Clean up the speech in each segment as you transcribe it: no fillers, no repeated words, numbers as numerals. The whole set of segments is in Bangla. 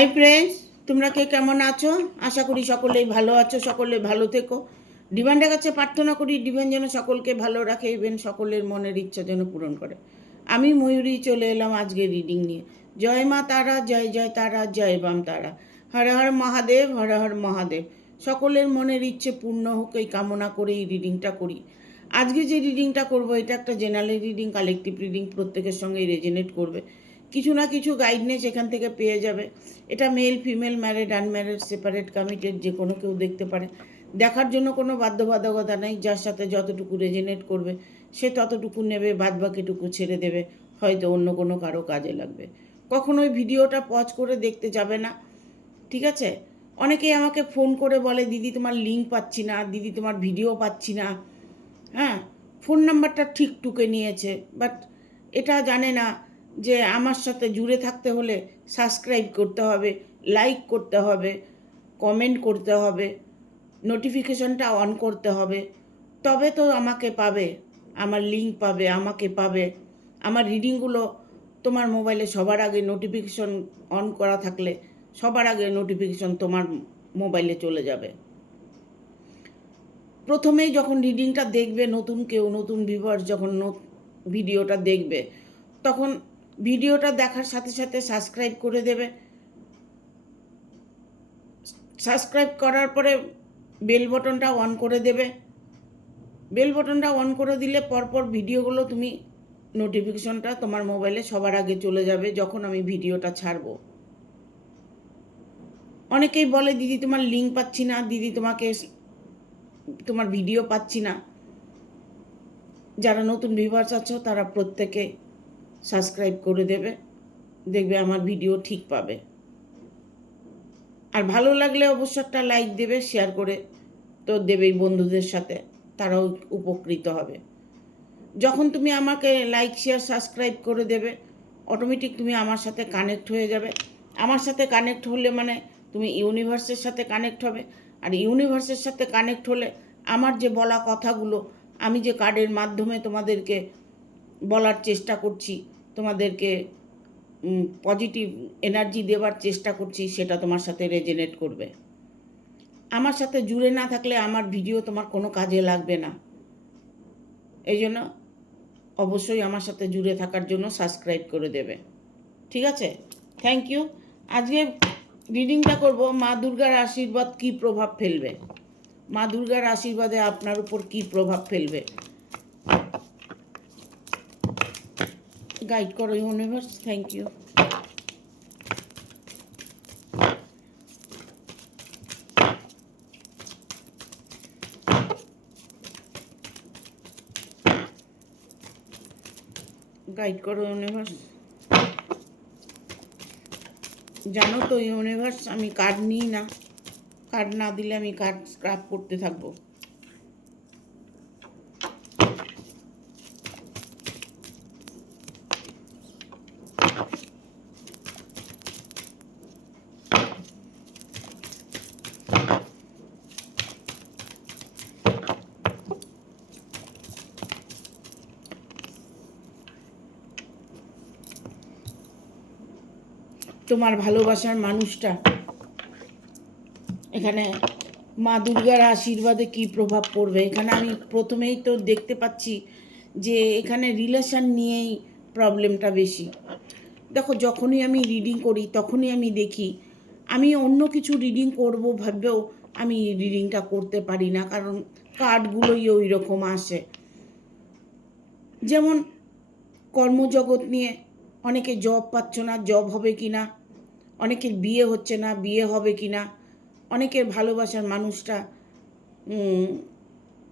হাই ফ্রেন্ডস, তোমরা কে কেমন আছো? আশা করি সকলেই ভালো আছো, সকলে ভালো থেকো। ডিভাইনের কাছে প্রার্থনা করি ডিভাইন যেন সকলকে ভালো রাখে, ইভেন সকলের মনের ইচ্ছা যেন পূরণ করে। আমি ময়ূরী চলে এলাম আজকে রিডিং নিয়ে। জয় মা তারা, জয় জয় তারা, জয় বাম তারা। হর হর মহাদেব, হর হর মহাদেব। সকলের মনের ইচ্ছে পূর্ণ হোক এই কামনা করে এই রিডিংটা করি। আজকে যে রিডিংটা করবো এটা একটা জেনারেল রিডিং, কালেকটিভ রিডিং, প্রত্যেকের সঙ্গেই রেজনেট করবে। কিছু না কিছু গাইডনেস এখান থেকে পেয়ে যাবে। এটা male female, married unmarried, separate committed, যে কোনো কেউ দেখতে পারে। দেখার জন্য কোনো বাধ্যবাধকতা নেই। যার সাথে যতটুকু রেজনেট করবে সে ততটুকু নেবে, বাদ বাকিটুকু ছেড়ে দেবে, হয়তো অন্য কোনো কারো কাজে লাগবে। কখনোই ভিডিওটা পজ করে দেখতে যাবে না, ঠিক আছে? অনেকেই আমাকে ফোন করে বলে, দিদি তোমার লিঙ্ক পাচ্ছি না, দিদি তোমার ভিডিও পাচ্ছি না। হ্যাঁ, ফোন নাম্বারটা ঠিক টুকে নিয়েছে, বাট এটা জানে না যে আমার সাথে জুড়ে থাকতে হলে সাবস্ক্রাইব করতে হবে, লাইক করতে হবে, কমেন্ট করতে হবে, নোটিফিকেশনটা অন করতে হবে, তবে তো আমাকে পাবে, আমার লিঙ্ক পাবে, আমাকে পাবে। আমার রিডিংগুলো তোমার মোবাইলে সবার আগে নোটিফিকেশন অন করা থাকলে সবার আগে নোটিফিকেশন তোমার মোবাইলে চলে যাবে। প্রথমেই যখন রিডিংটা দেখবে, নতুন কেউ, নতুন ভিউয়ার্স যখন ভিডিওটা দেখবে, তখন ভিডিওটা দেখার সাথে সাথে সাবস্ক্রাইব করে দেবে। সাবস্ক্রাইব করার পরে বেল বটনটা অন করে দেবে। বেল বটনটা অন করে দিলে পরপর ভিডিওগুলো তুমি নোটিফিকেশনটা তোমার মোবাইলে সবার আগে চলে যাবে যখন আমি ভিডিওটা ছাড়বো। অনেকেই বলে, দিদি তোমার লিঙ্ক পাচ্ছি না, দিদি তোমার ভিডিও পাচ্ছি না। যারা নতুন ভিউয়ার্স আছো তারা প্রত্যেকে সাবস্ক্রাইব করে দেবে, দেখবে আমার ভিডিও ঠিক পাবে। আর ভালো লাগলে অবশ্য একটা লাইক দেবে, শেয়ার করে তো দেবেই বন্ধুদের সাথে, তারাও উপকৃত হবে। যখন তুমি আমাকে লাইক শেয়ার সাবস্ক্রাইব করে দেবে, অটোমেটিক তুমি আমার সাথে কানেক্ট হয়ে যাবে। আমার সাথে কানেক্ট হলে মানে তুমি ইউনিভার্সের সাথে কানেক্ট হবে। আর ইউনিভার্সের সাথে কানেক্ট হলে আমার যে বলা কথাগুলো, আমি যে কার্ডের মাধ্যমে তোমাদেরকে বলার চেষ্টা করছি, তোমাদেরকে পজিটিভ এনার্জি দেওয়ার চেষ্টা করছি, সেটা তোমার সাথে রেজনেট করবে। আমার সাথে জুড়ে না থাকলে আমার ভিডিও তোমার কোনো কাজে লাগবে না। এই জন্য অবশ্যই আমার সাথে জুড়ে থাকার জন্য সাবস্ক্রাইব করে দেবে, ঠিক আছে? Thank you. আজকে রিডিংটা করব, মা দুর্গার আশীর্বাদ কী প্রভাব ফেলবে, মা দুর্গার আশীর্বাদে আপনার উপর কী প্রভাব ফেলবে। গাইড করো ইউনিভার্স, থ্যাংক ইউ। গাইড করো ইউনিভার্স। জানো তো ইউনিভার্স, আমি কার্ড নিই না, কার্ড না দিলে আমি কার্ড স্ক্রাপ করতে থাকবো। তোমার ভালোবাসার মানুষটা এখানে মা দুর্গার আশীর্বাদে কী প্রভাব পড়বে, এখানে আমি প্রথমেই তো দেখতে পাচ্ছি যে এখানে রিলেশান নিয়েই প্রবলেমটা বেশি। দেখো, যখনই আমি রিডিং করি তখনই আমি দেখি, আমি অন্য কিছু রিডিং করব ভাবলেও আমি রিডিংটা করতে পারি না, কারণ কার্ডগুলোই ওই রকম আসে। যেমন কর্মজগৎ নিয়ে, অনেকে জব পাচ্ছ না, জব হবে কি না, অনেকের বিয়ে হচ্ছে না, বিয়ে হবে কি না, অনেকের ভালোবাসার মানুষটা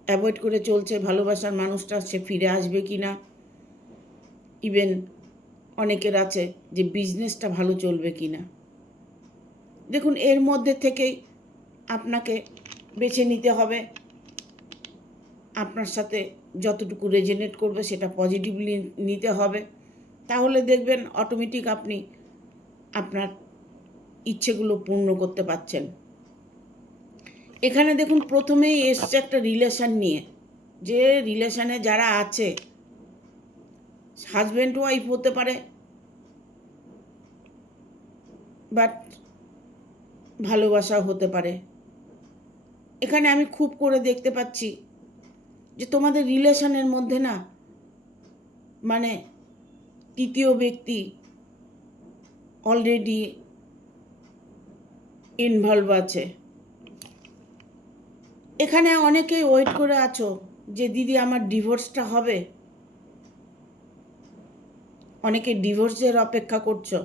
অ্যাভয়েড করে চলছে, ভালোবাসার মানুষটা সে ফিরে আসবে কি না। ইভেন অনেকের আছে যে বিজনেসটা ভালো চলবে কি না। দেখুন, এর মধ্যে থেকেই আপনাকে বেছে নিতে হবে। আপনার সাথে যতটুকু রেজনেট করবে সেটা পজিটিভলি নিতে হবে, তাহলে দেখবেন অটোমেটিক আপনি আপনার ইচ্ছেগুলো পূর্ণ করতে পারছেন। এখানে দেখুন, প্রথমেই এসছে একটা রিলেশান নিয়ে, যে রিলেশানে যারা আছে, হাজব্যান্ড ওয়াইফ হতে পারে, বাট ভালোবাসাও হতে পারে। এখানে আমি খুব করে দেখতে পাচ্ছি যে তোমাদের রিলেশনের মধ্যে না মানে তৃতীয় ব্যক্তি অলরেডি ইনভলভ আছে। এখানে অনেকেই ওয়েট করে আছো যে দিদি আমার ডিভোর্সটা হবে। অনেকে ডিভোর্সের অপেক্ষা করছো।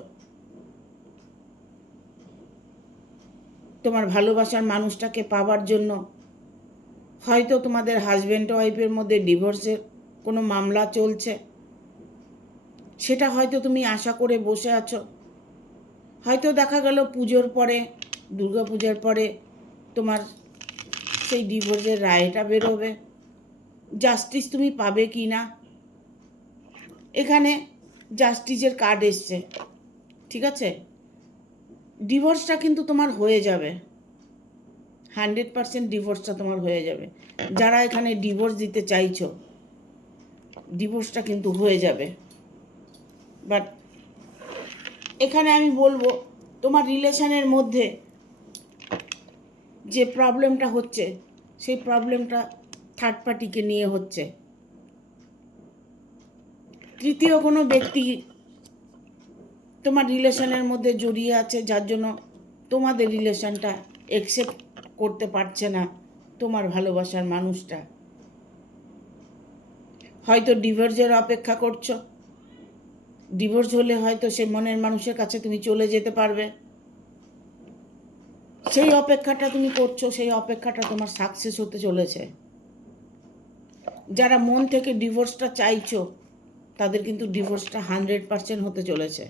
তোমার ভালোবাসার মানুষটাকে পাওয়ার জন্য হয়তো তোমাদের হাজব্যান্ড ওয়াইফের মধ্যে ডিভোর্সের কোনো মামলা চলছে, সেটা হয়তো তুমি আশা করে বসে আছো। হয়তো দেখা গেল পুজোর পরে, দুর্গা পূজার পরে তোমার সেই ডিভোর্সের রায়টা বেরোবে। জাস্টিস তুমি পাবে কি না, এখানে জাস্টিসের কার্ড এসছে। ঠিক আছে, ডিভোর্সটা কিন্তু তোমার হয়ে যাবে, 100% ডিভোর্সটা তোমার হয়ে যাবে। যারা এখানে ডিভোর্স দিতে চাইছো, ডিভোর্সটা কিন্তু হয়ে যাবে। বাট এখানে আমি বলবো তোমার রিলেশনের মধ্যে যে প্রবলেমটা হচ্ছে, সেই প্রবলেমটা থার্ড পার্টিকে নিয়ে হচ্ছে। তৃতীয় কোনো ব্যক্তি তোমার রিলেশনের মধ্যে জড়িয়ে আছে, যার জন্য তোমাদের রিলেশনটা অ্যাকসেপ্ট করতে পারছে না তোমার ভালোবাসার মানুষটা। হয়তো ডিভোর্সের অপেক্ষা করছো। ডিভোর্স হলে হয়তো সে মনের মানুষের কাছে তুমি চলে যেতে পারবে। সেই অপেক্ষাটা তুমি করছো, সেই অপেক্ষাটা তোমার সাকসেস হতে চলেছে। যারা মন থেকে ডিভোর্সটা চাইছো, তাদের কিন্তু ডিভোর্সটা 100% হতে চলেছে।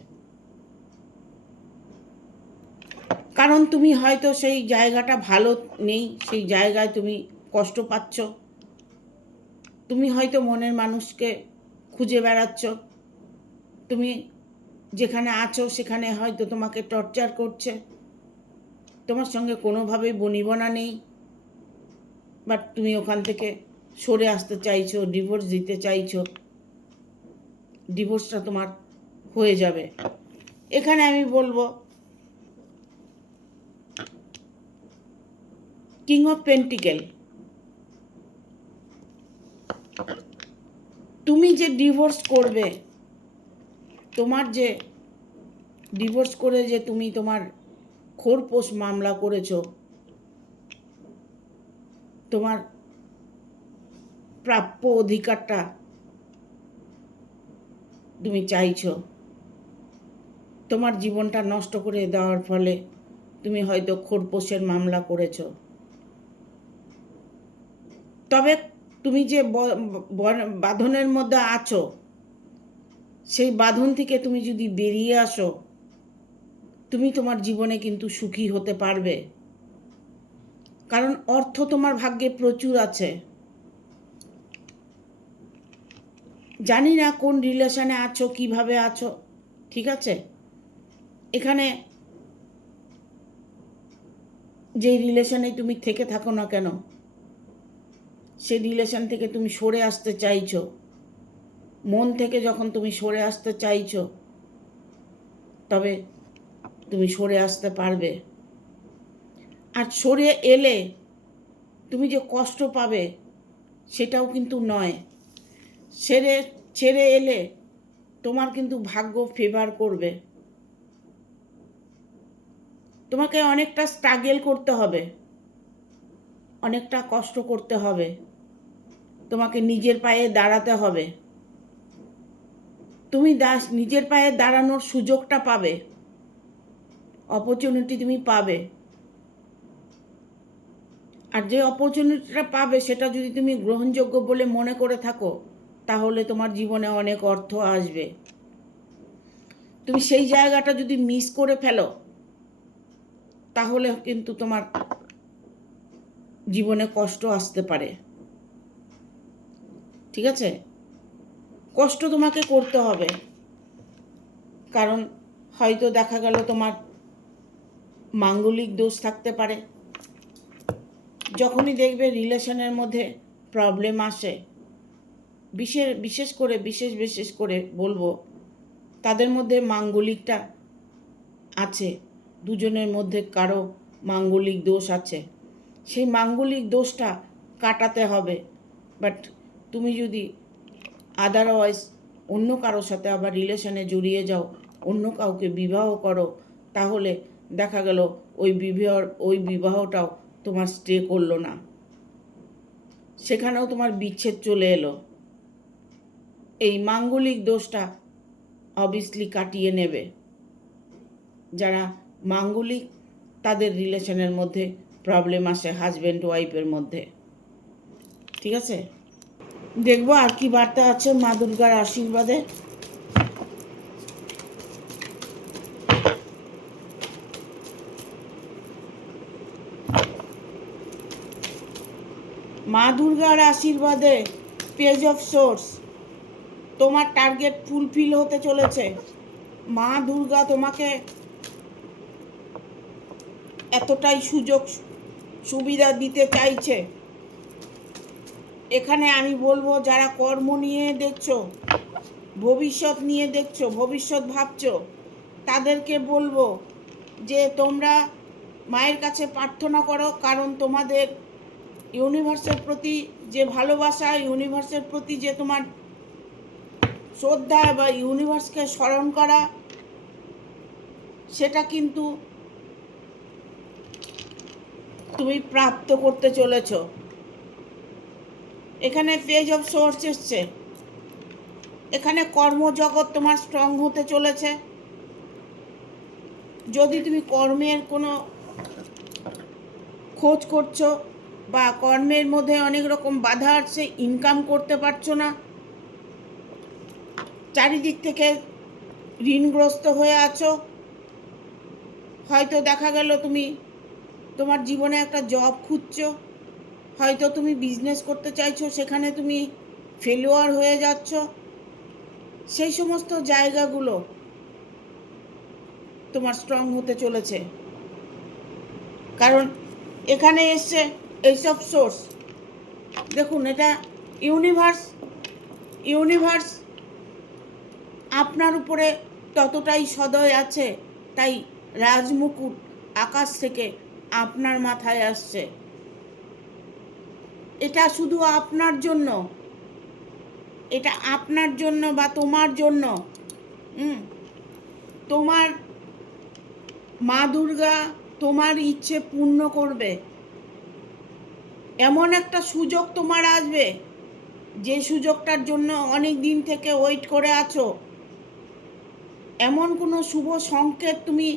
কারণ তুমি হয়তো সেই জায়গাটা ভালো নেই, সেই জায়গায় তুমি কষ্ট পাচ্ছ। তুমি হয়তো মনের মানুষকে খুঁজে বেড়াচ্ছ। তুমি যেখানে আছো সেখানে হয়তো তোমাকে টর্চার করছে, তোমার সঙ্গে কোনোভাবেই বনিবনা নেই। বাট তুমি ওখান থেকে সরে আসতে চাইছো, ডিভোর্স দিতে চাইছো। ডিভোর্সটা তোমার হয়ে যাবে। এখানে আমি বলবো কিং অফ পেন্টিকেল, তুমি যে ডিভোর্স করবে, তোমার যে ডিভোর্স করে যে তুমি তোমার খোরপোশ মামলা করেছো, তোমার প্রাপ্য অধিকারটা তুমি চাইছো। তোমার জীবনটা নষ্ট করে দেওয়ার ফলে তুমি হয়তো খোরপোশের মামলা করেছো। তবে তুমি যে বাঁধনের মধ্যে আছো, সেই বাঁধন থেকে তুমি যদি বেরিয়ে আসো, তুমি তোমার জীবনে কিন্তু সুখী হতে পারবে। কারণ অর্থ তোমার ভাগ্যে প্রচুর আছে। জানি না কোন রিলেশনে আছো, কিভাবে আছো, ঠিক আছে। এখানে যেই রিলেশনে তুমি থেকে থাকো না কেন, সেই রিলেশন থেকে তুমি সরে আসতে চাইছো। মন থেকে যখন তুমি সরে আসতে চাইছো, তবে তুমি সরে আসতে পারবে। আর সরে এলে তুমি যে কষ্ট পাবে সেটাও কিন্তু নয়। ছেড়ে এলে তোমার কিন্তু ভাগ্য ফেভার করবে। তোমাকে অনেকটা স্ট্রাগল করতে হবে, অনেকটা কষ্ট করতে হবে, তোমাকে নিজের পায়ে দাঁড়াতে হবে। তুমি নিজের পায়ে দাঁড়ানোর সুযোগটা পাবে, অপরচুনিটি তুমি পাবে। আর যে অপরচুনিটিটা পাবে সেটা যদি তুমি গ্রহণযোগ্য বলে মনে করে থাকো, তাহলে তোমার জীবনে অনেক অর্থ আসবে। তুমি সেই জায়গাটা যদি মিস করে ফেলো, তাহলে কিন্তু তোমার জীবনে কষ্ট আসতে পারে। ঠিক আছে, কষ্ট তোমাকে করতে হবে। কারণ হয়তো দেখা গেল তোমার মাঙ্গলিক দোষ থাকতে পারে। যখনই দেখবে রিলেশনের মধ্যে প্রবলেম আসে, বিশেষ করে বলবো, তাদের মধ্যে মাঙ্গলিকটা আছে। দুজনের মধ্যে কারো মাঙ্গলিক দোষ আছে, সেই মাঙ্গলিক দোষটা কাটাতে হবে। বাট তুমি যদি আদারওয়াইজ অন্য কারোর সাথে আবার রিলেশনে জড়িয়ে যাও, অন্য কাউকে বিবাহ করো, তাহলে দেখা গেল ওই বিবাহটাও তোমার স্টে করলো না, সেখানেও তোমার বিচ্ছেদ চলে এলো। এই মাঙ্গলিক দোষটা অবভিয়াসলি কাটিয়ে নেবে। যারা মাঙ্গলিক তাদের রিলেশনের মধ্যে প্রবলেম আসে হাজব্যান্ড ওয়াইফের মধ্যে। ঠিক আছে, দেখবো আর কি বার্তা আছে মা দুর্গার আশীর্বাদে। মা দুর্গার আশীর্বাদে পেজ অফ সোর্স, তোমার টার্গেট ফুলফিল হতে চলেছে। মা দুর্গা তোমাকে এতটাই সুযোগ সুবিধা দিতে চাইছে। এখানে আমি বলবো, যারা কর্ম নিয়ে দেখছো, ভবিষ্যৎ নিয়ে দেখছো, ভবিষ্যৎ ভাবছো, তাদেরকে বলবো যে তোমরা মায়ের কাছে প্রার্থনা করো, কারণ তোমাদের ইউনিভার্সের প্রতি যে ভালোবাসা, ইউনিভার্সের প্রতি যে তোমার শ্রদ্ধা বা ইউনিভার্সকে স্মরণ করা, সেটা কিন্তু তুমি প্রাপ্ত করতে চলেছ। এখানে পেজ অফ সোর্স এসছে, এখানে কর্মজগৎ তোমার স্ট্রং হতে চলেছে। যদি তুমি কর্মের কোনো খোঁজ করছো বা কর্মের মধ্যে অনেক রকম বাধা আসছে, ইনকাম করতে পারছো না, চারিদিক থেকে ঋণগ্রস্ত হয়ে আছো, হয়তো দেখা গেল তুমি তোমার জীবনে একটা জব খুঁজছো, হয়তো তুমি বিজনেস করতে চাইছো, সেখানে তুমি ফেলিওর হয়ে যাচ্ছ, সেই সমস্ত জায়গাগুলো তোমার স্ট্রং হতে চলেছে। কারণ এখানে এসছে এইসব সোর্স। দেখুন, এটা ইউনিভার্স আপনার উপরে ততটাই সদয় আছে, তাই রাজমুকুট আকাশ থেকে আপনার মাথায় আসছে। এটা শুধু আপনার জন্য, এটা আপনার জন্য বা তোমার জন্য। তোমার মা দুর্গা তোমার ইচ্ছে পূর্ণ করবে। এমন একটা সুযোগ তোমার আসবে, যে সুযোগটার জন্য অনেক দিন থেকে ওয়েট করে আছো। এমন কোনো শুভ সংকেত তুমি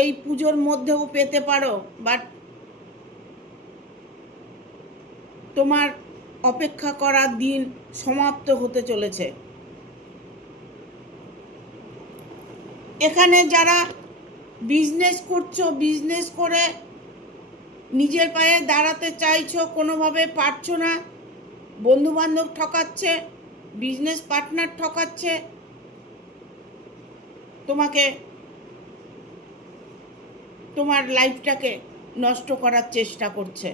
এই পুজোর মধ্যেও পেতে পারো, বাট তোমার অপেক্ষা করার দিন সমাপ্ত হতে চলেছে। এখানে যারা বিজনেস করছো, বিজনেস করে নিজের পায়ে দাঁড়াতে চাইছো, কোনোভাবে পারছো না, বন্ধুবান্ধব ঠকাচ্ছে, বিজনেস পার্টনার ঠকাচ্ছে, তোমাকে তোমার লাইফটাকে নষ্ট করার চেষ্টা করছে,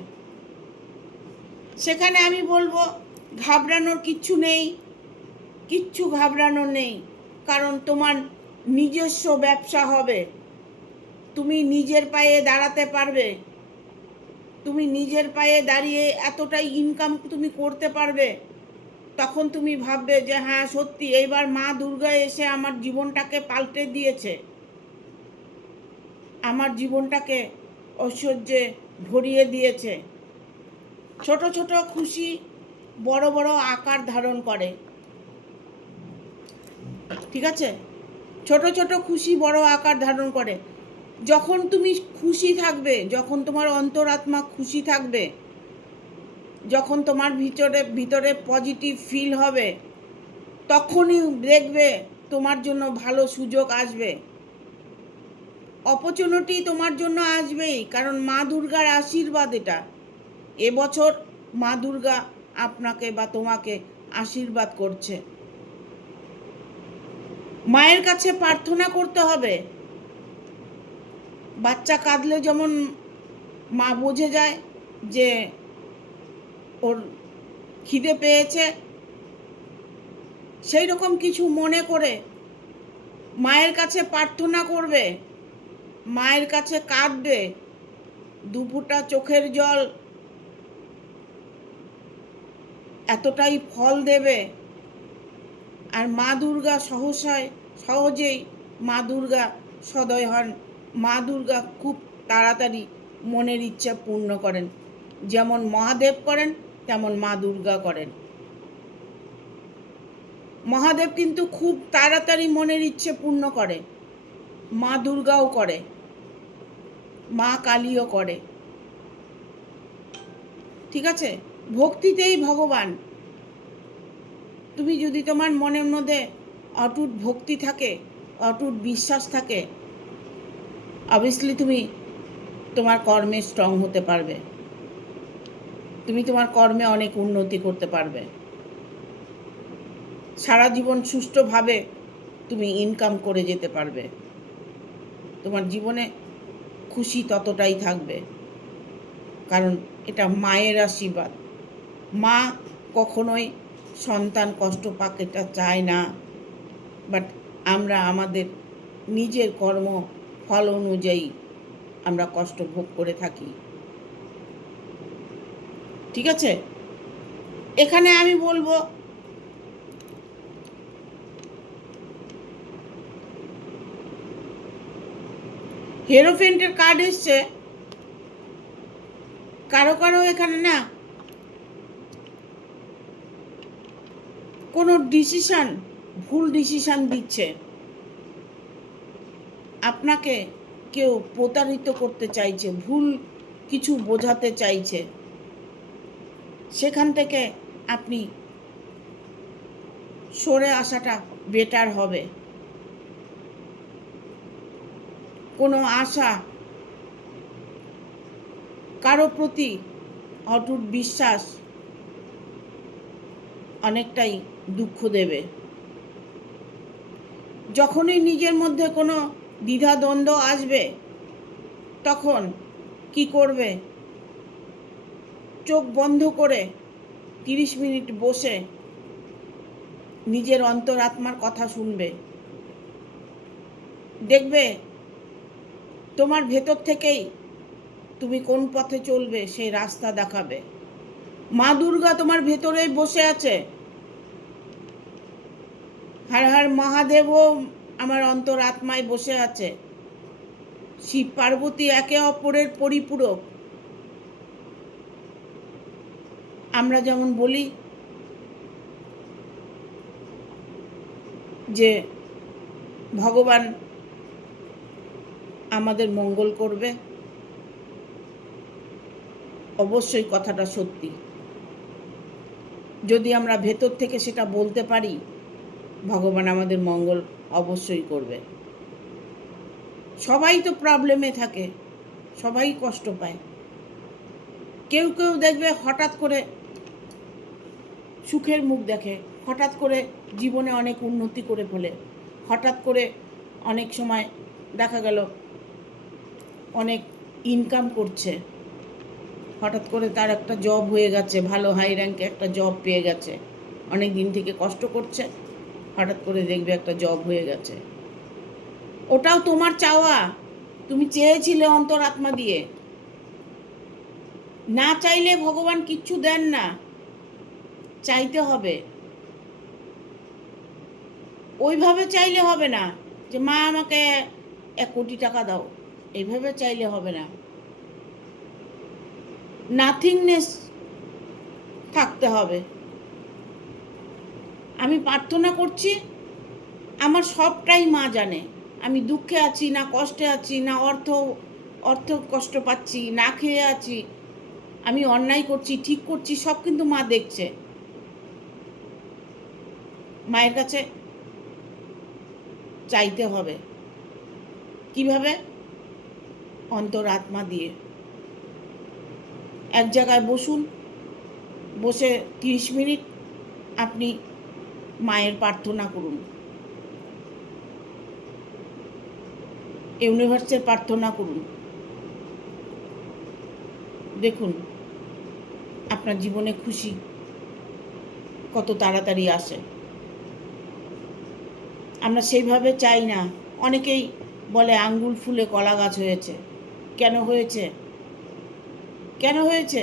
সেখানে আমি বলবো ঘাবড়ানোর কিচ্ছু ঘাবড়ানোর নেই। কারণ তোমার নিজস্ব ব্যবসা হবে, তুমি নিজের পায়ে দাঁড়াতে পারবে, তুমি নিজের পায়ে দাঁড়িয়ে এতটাই ইনকাম তুমি করতে পারবে, তখন তুমি ভাববে যে হ্যাঁ সত্যি এইবার মা দুর্গা এসে আমার জীবনটাকে পাল্টে দিয়েছে, আমার জীবনটাকে ঐশ্বর্যে ভরিয়ে দিয়েছে। ছোট ছোট খুশি বড় বড় আকার ধারণ করে। ঠিক আছে, ছোট ছোট খুশি বড় আকার ধারণ করে। যখন তুমি খুশি থাকবে, যখন তোমার অন্তরাত্মা খুশি থাকবে, যখন তোমার ভিতরে পজিটিভ ফিল হবে, তখনই দেখবে তোমার জন্য ভালো সুযোগ আসবে, অপরচুনিটি তোমার জন্য আসবেই। কারণ মা দুর্গার আশীর্বাদ এটা। এবছর মা দুর্গা আপনাকে বা তোমাকে আশীর্বাদ করছে। মায়ের কাছে প্রার্থনা করতে হবে। বাচ্চা কাঁদলে যেমন মা বুঝে যায় যে ওর খিদে পেয়েছে, সেই রকম কিছু মনে করে মায়ের কাছে প্রার্থনা করবে। মায়ের কাছে কাঁদবে, দুফোঁটা চোখের জল এতটাই ফল দেবে। আর মা দুর্গা সহজেই মা দুর্গা সদয় হন। মা দুর্গা খুব তাড়াতাড়ি মনের ইচ্ছা পূর্ণ করেন। যেমন মহাদেব করেন তেমন মা দুর্গা করেন। মহাদেব কিন্তু খুব তাড়াতাড়ি মনের ইচ্ছে পূর্ণ করে, মা দুর্গাও করে, মা কালীও করে। ঠিক আছে? ভক্তিতেই ভগবান। তুমি যদি তোমার মনের মধ্যে অটুট ভক্তি থাকে, অটুট বিশ্বাস থাকে, অবভিয়াসলি তুমি তোমার কর্মে স্ট্রং হতে পারবে, তুমি তোমার কর্মে অনেক উন্নতি করতে পারবে, সারা জীবন সুষ্ঠুভাবে তুমি ইনকাম করে যেতে পারবে, তোমার জীবনে খুশি ততটাই থাকবে। কারণ এটা মায়ের আশীর্বাদ। মা কখনোই সন্তান কষ্ট পাক এটা চায় না, বাট আমরা আমাদের নিজের কর্ম ফল অনুযায়ী আমরা কষ্ট ভোগ করে থাকি। ঠিক আছে? এখানে আমি বলবো হেরোফেন্টের কার্ড এসছে। কারো কারো এখানে না কোনো ভুল ডিসিশন দিচ্ছে, আপনাকে কেউ প্রতারিত করতে চাইছে, ভুল কিছু বোঝাতে চাইছে, সেখান থেকে আপনি সরে আসাটা বেটার হবে। কোনো আশা, কারো প্রতি অটুট বিশ্বাস অনেকটাই দুঃখ দেবে। যখনই নিজের মধ্যে কোনো দ্বিধাদ্বন্দ্ব আসবে তখন কি করবে? চোখ বন্ধ করে 30 মিনিট বসে নিজের অন্তরাত্মার কথা শুনবে। দেখবে তোমার ভেতর থেকেই তুমি কোন পথে চলবে সেই রাস্তা দেখাবে। মা দুর্গা তোমার ভেতরেই বসে আছে। হর হর মহাদেবও আমার অন্তরাত্মায় বসে আছে। শিব পার্বতী একে অপরের পরিপূরক। আমরা যেমন বলি যে ভগবান আমাদের মঙ্গল করবে, অবশ্যই কথাটা সত্যি। যদি আমরা ভেতর থেকে সেটা বলতে পারি, ভগবান আমাদের মঙ্গল অবশ্যই করবে। সবাই তো প্রবলেমে থাকে, সবাই কষ্ট পায়। কেউ কেউ দেখবে হঠাৎ করে সুখের মুখ দেখে, হঠাৎ করে জীবনে অনেক উন্নতি করে ফেলে, হঠাৎ করে অনেক সময় দেখা গেল অনেক ইনকাম করছে, হঠাৎ করে তার একটা জব হয়ে গেছে, ভালো হাই র্যাঙ্কে একটা জব পেয়ে গেছে, অনেক দিন থেকে কষ্ট করছে, হঠাৎ করে দেখবে একটা জব হয়ে গেছে। ওটাও তোমার চাওয়া, তুমি চেয়েছিলে অন্তরাত্মা দিয়ে। না চাইলে ভগবান কিচ্ছু দেন না, চাইতে হবে। ওইভাবে চাইলে হবে না যে মা আমাকে 1 কোটি টাকা দাও, এইভাবে চাইলে হবে না। নাথিংনেস থাকতে হবে। আমি প্রার্থনা করছি, আমার সবটাই মা জানে। আমি দুঃখে আছি না কষ্টে আছি, না অর্থ কষ্ট পাচ্ছি, না খেয়ে আছি, আমি অন্যায় করছি ঠিক করছি, সব কিন্তু মা দেখছে। মায়ের কাছে চাইতে হবে। কিভাবে? অন্তরাত্মা দিয়ে। এক জায়গায় বসুন, বসে 30 মিনিট আপনি মায়ের প্রার্থনা করুন, ইউনিভার্সের প্রার্থনা করুন। দেখুন আপনার জীবনে খুশি কত তাড়াতাড়ি আসে। আমরা সেইভাবে চাই না। অনেকেই বলে আঙ্গুল ফুলে কলা গাছ হয়েছে। কেন হয়েছে? কেন হয়েছে?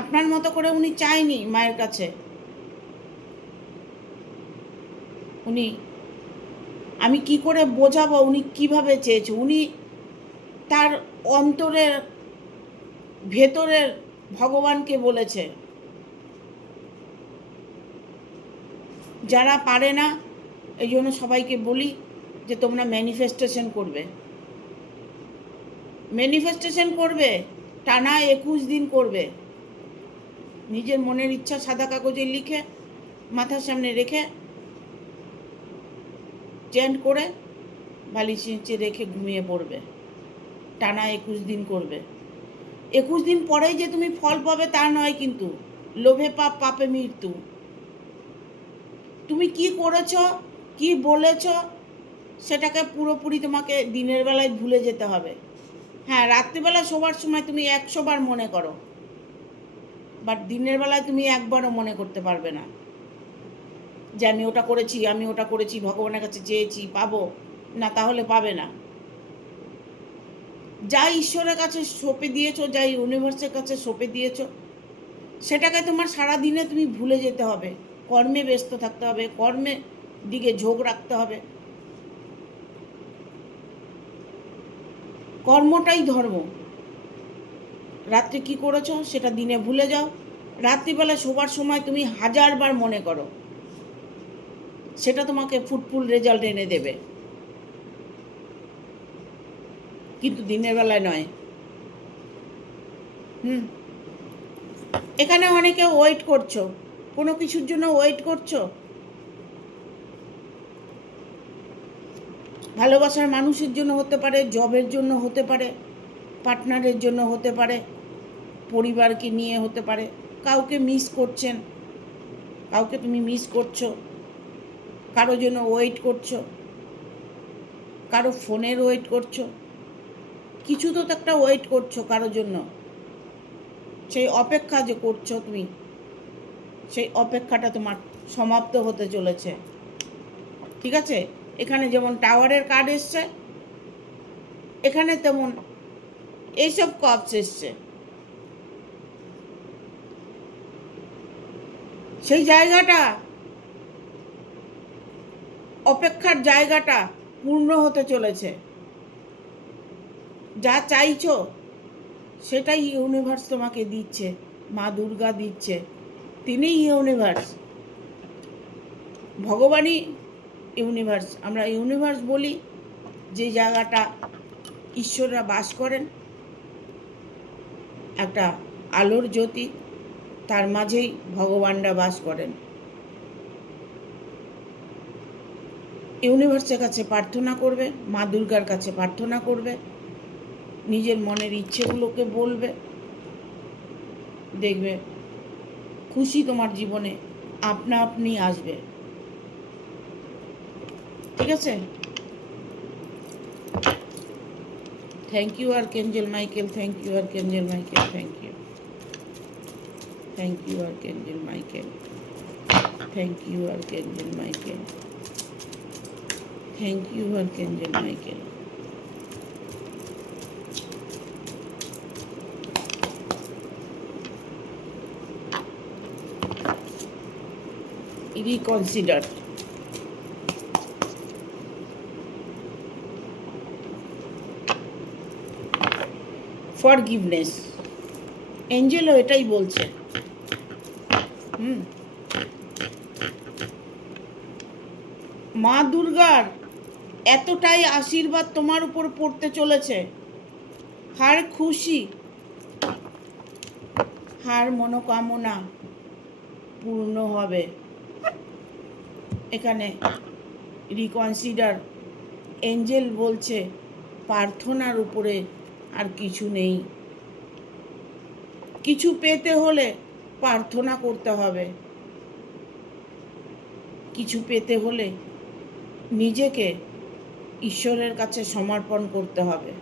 আপনার মতো করে উনি চায়নি মায়ের কাছে। উনি, আমি কি করে বোঝাবো উনি কিভাবে চেয়েছে। উনি তার অন্তরের ভেতরের ভগবানকে বলেছে। যারা পারে না, এই জন্য সবাইকে বলি যে তোমরা ম্যানিফেস্টেশন করবে। ম্যানিফেস্টেশন করবে, টানা 21 দিন করবে। নিজের মনের ইচ্ছা সাদা কাগজে লিখে মাথার সামনে রেখে চ্যান্ট করে বালিশ নিচে রেখে ঘুমিয়ে পড়বে। টানা 21 দিন করবে। 21 দিন পরেই যে তুমি ফল পাবে তা নয় কিন্তু। লোভে পাপ, পাপে মৃত্যু। তুমি কি করেছ, কি বলেছ, সেটাকে পুরোপুরি তোমাকে দিনের বেলায় ভুলে যেতে হবে। হ্যাঁ, রাত্রিবেলা শোবার সময় তুমি 100 বার মনে করো, বাট দিনের বেলায় তুমি একবারও মনে করতে পারবে না যে আমি ওটা করেছি, আমি ওটা করেছি, ভগবানের কাছে চেয়েছি, পাবো না। তাহলে পাবে না। যা ঈশ্বরের কাছে সঁপে দিয়েছো, যা ইউনিভার্সের কাছে সঁপে দিয়েছো, সেটাকে তোমার সারা দিনে তুমি ভুলে যেতে হবে। কর্মে ব্যস্ত থাকতে হবে, কর্মের দিকে ঝোঁক রাখতে হবে। কর্মটাই ধর্ম। রাত্রে কি করেছো সেটা দিনে ভুলে যাও। রাত্রিবেলা শোবার সময় তুমি 1000 বার মনে করো, সেটা তোমাকে ফুটফুল রেজাল্ট এনে দেবে। কিন্তু দিনের বেলায় নয়। এখানে অনেকে ওয়েট করছো, কোনো কিছুর জন্য ওয়েট করছো। ভালোবাসার মানুষের জন্য হতে পারে, জবের জন্য হতে পারে, পার্টনারের জন্য হতে পারে, পরিবারকে নিয়ে হতে পারে। কাউকে মিস করছেন, কাউকে তুমি মিস করছো, কারো জন্য ওয়েট করছো, কারো ফোনের ওয়েট করছো। কিছু তো একটা ওয়েট করছো কারো জন্য। সেই অপেক্ষা যে করছো তুমি, সেই অপেক্ষাটা তোমার সমাপ্ত হতে চলেছে। ঠিক আছে? এখানে যেমন টাওয়ারের কার্ড এসছে, এখানে তেমন এইসব কাপস এসছে। সেই জায়গাটা, অপেক্ষার জায়গাটা পূর্ণ হতে চলেছে। যা চাইছো সেটাই ইউনিভার্স তোমাকে দিচ্ছে, মা দুর্গা দিচ্ছে। তিনিই ইউনিভার্স, ভগবানই ইউনিভার্স। আমরা ইউনিভার্স বলি যে জায়গাটা ঈশ্বররা বাস করেন, একটা আলোর জ্যোতি, তার মাঝেই ভগবানরা বাস করেন। ইউনিভার্সের কাছে প্রার্থনা করবে, মা দুর্গার কাছে প্রার্থনা করবে, নিজের মনের ইচ্ছেগুলোকে বলবে, দেখবে খুশি তোমার জীবনে আপনা আপনি আসবে। ঠিক আছে? Thank you archangel Michael, thank you archangel Michael, thank you, thank you archangel Michael, thank you archangel Michael, thank you archangel Michael. Reconsider. Forgiveness. এঞ্জেলও এটাই বলছে। মা দুর্গার এতটাই আশীর্বাদ তোমার উপর পড়তে চলেছে, হার খুশি, হার মনোকামনা পূর্ণ হবে। এখানে রিকনসিডার, এঞ্জেল বলছে প্রার্থনার উপরে আর কিছু নেই। কিছু পেতে হলে প্রার্থনা করতে হবে। কিছু পেতে হলে নিজেকে ঈশ্বরের কাছে সমর্পণ করতে হবে,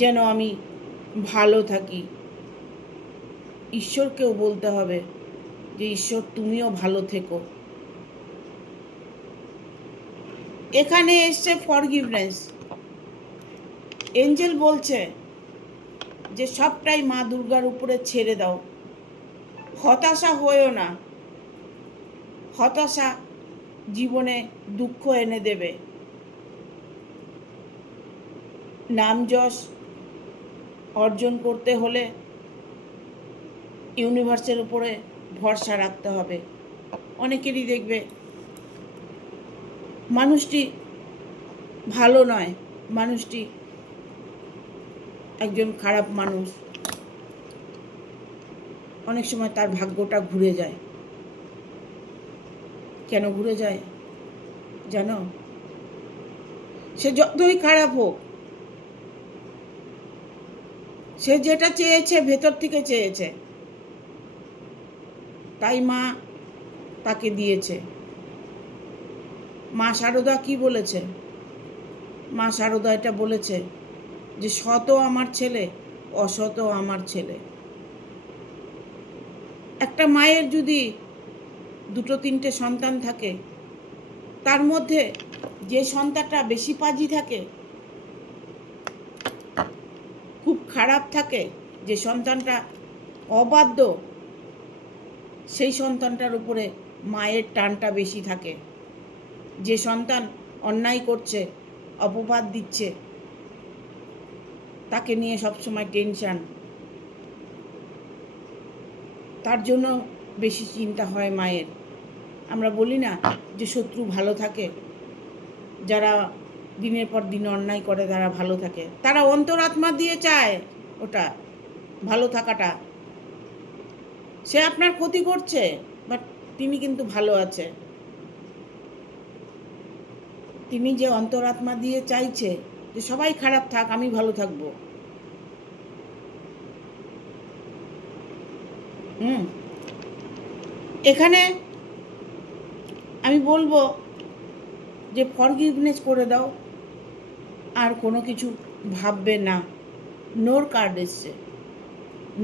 যেন আমি ভালো থাকি। ঈশ্বরকেও বলতে হবে যে ঈশ্বর তুমিও ভালো থেকো। এখানে এসছে ফরগিভনেস। এঞ্জেল বলছে যে সবটাই মা দুর্গার উপরে ছেড়ে দাও, হতাশা হয়েও না। হতাশা জীবনে দুঃখ এনে দেবে। নাম যশ অর্জন করতে হলে ইউনিভার্সের উপরে ভরসা রাখতে হবে। অনেকেরই দেখবে মানুষটি ভালো নয়, মানুষটি একজন খারাপ মানুষ, অনেক সময় তার ভাগ্যটা ঘুরে যায়। কেন ঘুরে যায় জানো? সে যতই খারাপ হোক, সে যেটা চেয়েছে ভেতর থেকে চেয়েছে, তাই মা তাকে দিয়েছে। মা শারদা কি বলেছে? মা শারদা এটা বলেছে যে সৎও আমার ছেলে, অসৎও আমার ছেলে। একটা মায়ের যদি দুটো তিনটে সন্তান থাকে, তার মধ্যে যে সন্তানটা বেশি পাজি থাকে, খুব খারাপ থাকে, যে সন্তানটা অবাধ্য, সেই সন্তানটার উপরে মায়ের টানটা বেশি থাকে। যে সন্তান অন্যায় করছে, অপবাদ দিচ্ছে, তাকে নিয়ে সবসময় টেনশন, তার জন্য বেশি চিন্তা হয় মায়ের। আমরা বলি না যে শত্রু ভালো থাকে, যারা দিনের পর দিন অন্যায় করে তারা ভালো থাকে, তারা অন্তরাত্মা দিয়ে চায় ওটা ভালো থাকাটা। সে আপনার ক্ষতি করছে, বাট তিনি কিন্তু ভালো আছে। তিনি যে অন্তরাত্মা দিয়ে চাইছে যে সবাই খারাপ থাক, আমি ভালো থাকবো। এখানে আমি বলবো যে ফরগিভনেস করে দাও, আর কোনো কিছু ভাববে না। নোর কার্ড এসছে,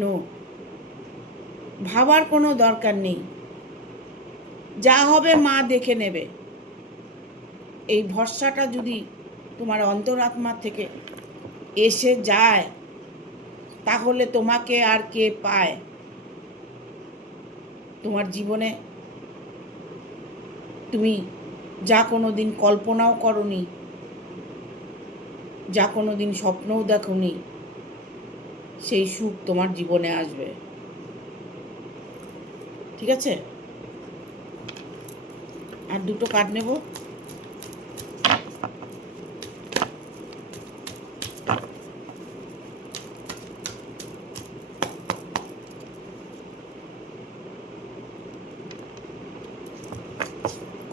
নো, ভাবার কোনো দরকার নেই, যা হবে মা দেখে নেবে। এই ভরসাটা যদি তোমার অন্তরাত্মা থেকে এসে যায়, তাহলে তোমাকে আর কে পায়? তোমার জীবনে তুমি যা কোনো দিন কল্পনাও করনি, যা কোনো দিন স্বপ্নও দেখোনি, সেই সুখ তোমার জীবনে আসবে। ঠিক আছে? আর দুটো কার্ড নেব।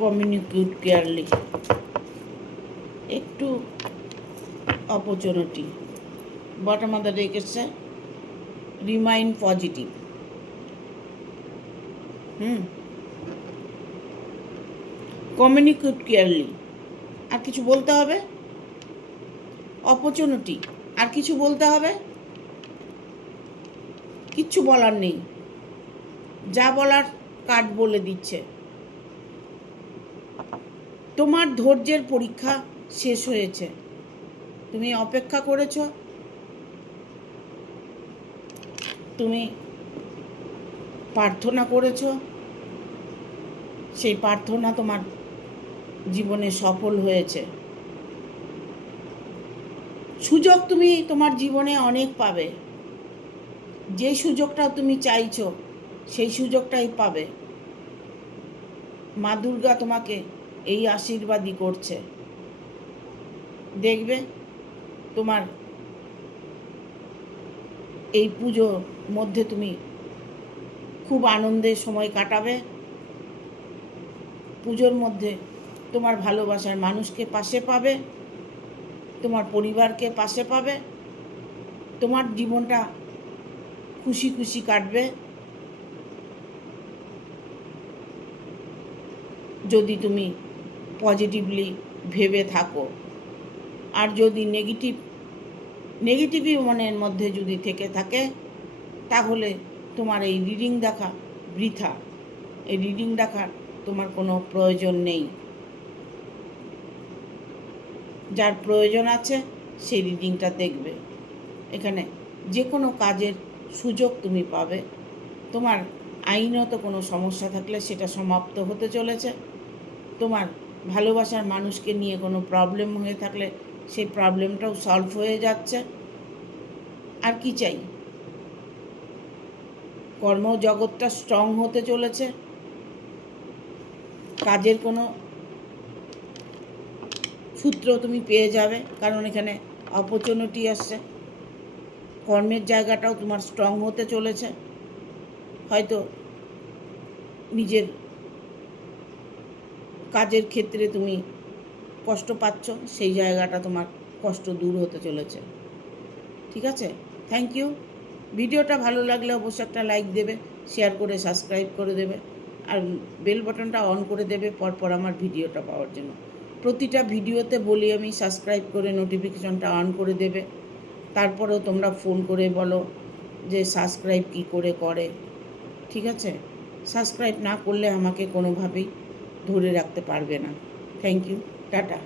কমিউনিকেট কেয়ারলি, একটু opportunity, bottom of the deck এসছে রিমাইন্ড পজিটিভ। কমিউনিকেট কেয়ারলি, আর কিছু বলতে হবে? অপরচুনিটি, আর কিছু বলতে হবে? কিচ্ছু বলার নেই, যা বলার কার্ড বলে দিচ্ছে। তোমার ধৈর্যের পরীক্ষা শেষ হয়েছে, তুমি অপেক্ষা করেছো, তুমি প্রার্থনা করেছো, সেই প্রার্থনা তোমার জীবনে সফল হয়েছে। সুযোগ তুমি তোমার জীবনে অনেক পাবে, যে সুযোগটা তুমি চাইছো সেই সুযোগটাই পাবে। মা দুর্গা তোমাকে এই আশীর্বাদই করছে। দেখবে তোমার এই পুজোর মধ্যে তুমি খুব আনন্দের সময় কাটাবে। পুজোর মধ্যে তোমার ভালোবাসার মানুষকে পাশে পাবে, তোমার পরিবারকে পাশে পাবে, তোমার জীবনটা খুশি খুশি কাটবে। যদি তুমি পজিটিভলি ভেবে থাকো, আর যদি নেগেটিভই মনের মধ্যে যদি থেকে থাকে, তাহলে তোমার এই রিডিং দেখা বৃথা। এই রিডিং দেখার তোমার কোনো প্রয়োজন নেই। যার প্রয়োজন আছে সেই রিডিংটা দেখবে। এখানে যে কোনো কাজের সুযোগ তুমি পাবে। তোমার আইনত কোনো সমস্যা থাকলে সেটা সমাপ্ত হতে চলেছে। তোমার ভালোবাসার মানুষকে নিয়ে কোনো প্রবলেম হয়ে থাকলে সেই প্রবলেমটাও সলভ হয়ে যাচ্ছে। আর কি চাই? কর্মজগৎটা স্ট্রং হতে চলেছে। কাজের কোনো সূত্র তুমি পেয়ে যাবে, কারণ এখানে অপরচুনিটি আসছে। কর্মের জায়গাটাও তোমার স্ট্রং হতে চলেছে। হয়তো নিজের কাজের ক্ষেত্রে তুমি কষ্ট পাচ্ছ, সেই জায়গাটা তোমার কষ্ট দূর হতে চলেছে। ঠিক আছে? Thank you. ভিডিওটা ভালো লাগলে অবশ্যই একটা লাইক দেবে, শেয়ার করে সাবস্ক্রাইব করে দেবে, আর বেল বাটনটা অন করে দেবে পরপর আমার ভিডিওটা পাওয়ার জন্য। প্রতিটা ভিডিওতে বলি আমি সাবস্ক্রাইব করে নোটিফিকেশনটা অন করে দেবে। তারপরেও তোমরা ফোন করে বলো যে সাবস্ক্রাইব কী করে করে। ঠিক আছে? সাবস্ক্রাইব না করলে আমাকে কোনোভাবেই ধরে রাখতে পারবে না। Thank you. টাটা।